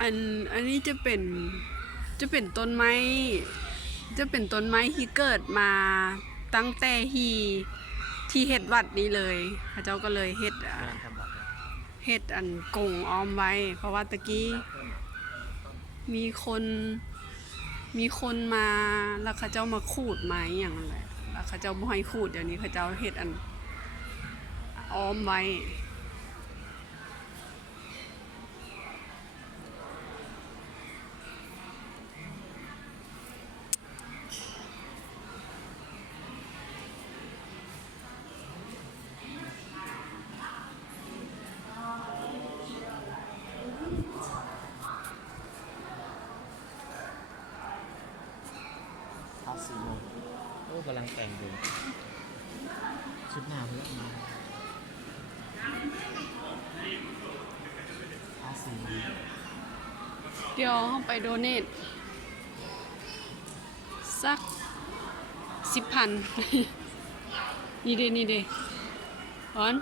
อันอันนี้จะเป็นต้นไม้ จะเป็นต้นไม้ที่เกิดมาตั้งแต่ที่เฮ็ดวัดนี้เลยพระเจ้าก็เลยเฮ็ดอันกงอ้อมไว้ เพราะว่าตะกี้มีคนมีคนมาแล้วเขาเจ้ามาขูดไม้อย่างนั้นแหละแล้วเขาเจ้าบ่ให้ขูดเดี๋ยวนี้เขาเจ้าเฮ็ดอันอ้อมไว้ท้าสีโมงโอ้กำลังแต่งอยู่ชุดหน้าเพื่อนมาท้าสี เดี๋ยวเราไปโดเนทสัก10,000 นี่เด้ร้อน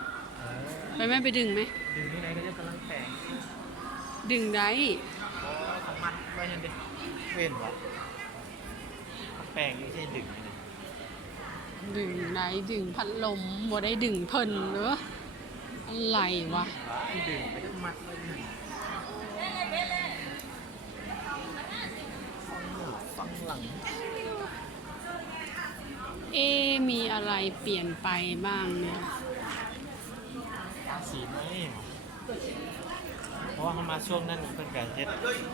ไปแม่ไปดึงไหม ดึงที่ไหนก็จะกำลังแต่ง ดึงได้ โอ้ของมัดไว้ยันดิเว้นวะแปลงไม่ใช่ดึงนะ ดึงได้ดึงพัดลมบ่ได้ดึงเพิ่นเด้ออะไรวะ ที่ดึงไปต้องมัดไว้หนึ่งฟังหลัง มีอะไรเปลี่ยนไปบ้างเนี่ย ทาสีไหมเพราะว่าเขามาช่วงนั้นเป็นการเฮ็ด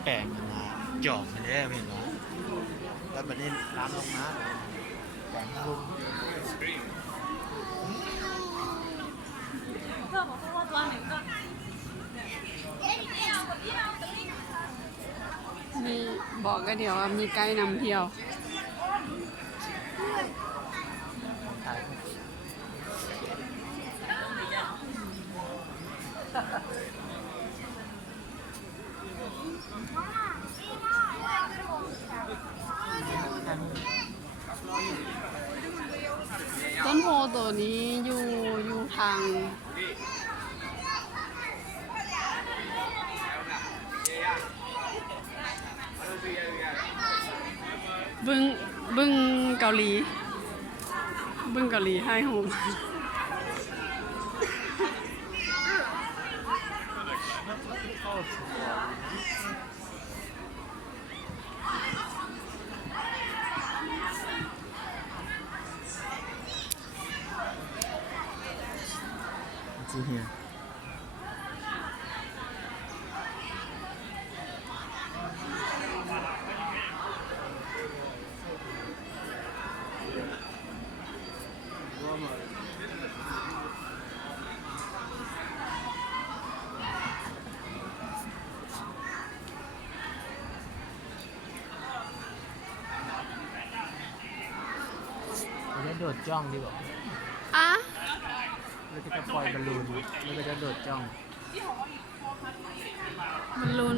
แปลงมาหยอกมันได้เห็นไหมแล้วบัดนี้น้ำลงมาแปลงลุ่ม มีบอกก็เดี๋ยวว่ามีไกด์นำเที่ยว ถ่าย ต้นโพตัวนี้อยู่ทางบึ้งเกาหลีให้โฮม เข้าสู่จีเฮียเราจะโดดจ้องดีกว่า อ่ะ เราจะปล่อยบอลลูนแล้วก็จะโดดจ้อง มันลุน